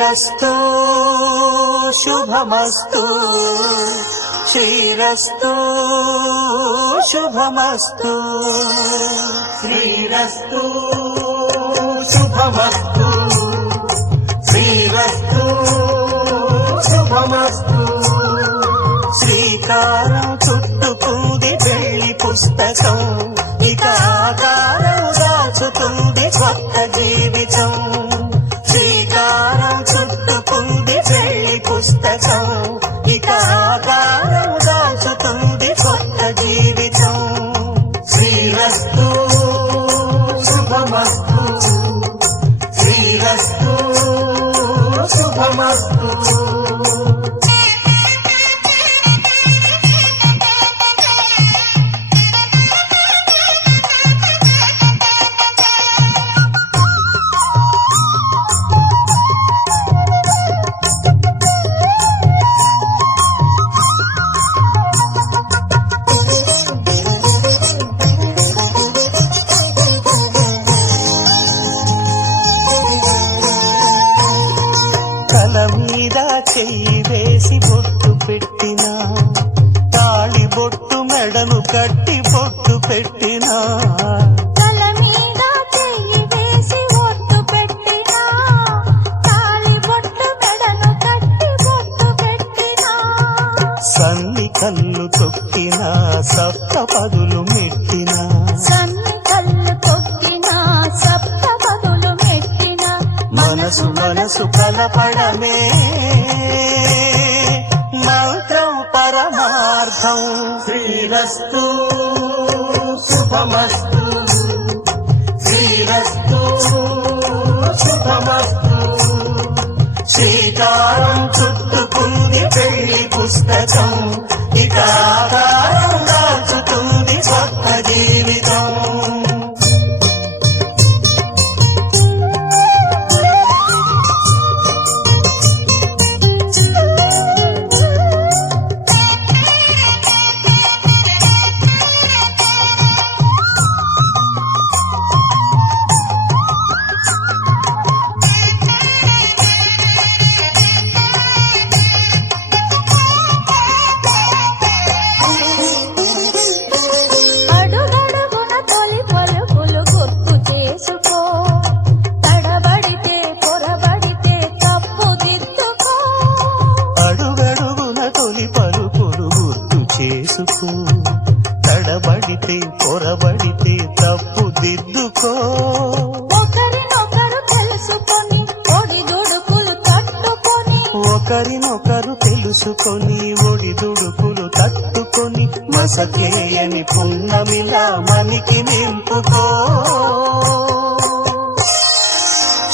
శ్రీరస్తు శుభమస్తు శ్రీరస్తు శుభమస్తు శ్రీరస్తు శుభమస్తు శ్రీరస్తు శుభమస్తు శ్రీకారం చుట్టుకుంది పెళ్లి పుస్తకం ఇక ఆకారం దాచుతుంది కొత్త జీవితం శ్రీకారం చుట్టుకుంది పెళ్లి పుస్తకం ఇక ఆకారం దాచుతుంది కొత్త జీవితం శ్రీరస్తు శుభమస్తు శ్రీరస్తు శుభమస్తు చెయ్యి వేసి బొట్టు పెట్టినా తాళి బొట్టు మెడను కట్టి బొట్టు పెట్టినా తల మీద చెయ్యి వేసి బొట్టు పెట్టినా తాళి బొట్టు మెడను కట్టి బొట్టు పెట్టినా సన్ని కళ్ళు తొక్కినా సప్త పదులు మెట్టినా సన్ని కళ్ళు తొక్కినా సప్త పదులు మెట్టినా మనసు మనసు కలపడమే మంత్రం పరమార్థం శ్రీరస్తు శుభమస్తు శ్రీరస్తు శుభమస్తు శ్రీకారం చుట్టుకుంది పెళ్లి పుస్తకం ఇక ఆకారం దాచుతుంది కొత్త జీవితం తడబడితే పొరబడితే తప్పు దిద్దుకో ఒకరినొకరు తెలుసుకొని ఒడిదుడుకులు తట్టుకొని ఒకరినొకరు తెలుసుకొని ఒడిదుడుకులు తట్టుకొని మసకేయని పున్నమిలా మనికి నింపుకో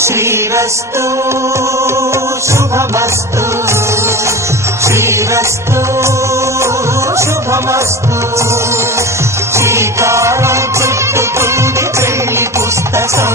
శ్రీరస్తు శుభమస్తు శ్రీరస్తు శుభమస్తు శ్రీకారం చుట్టుకుంది పెళ్లి పుస్తకం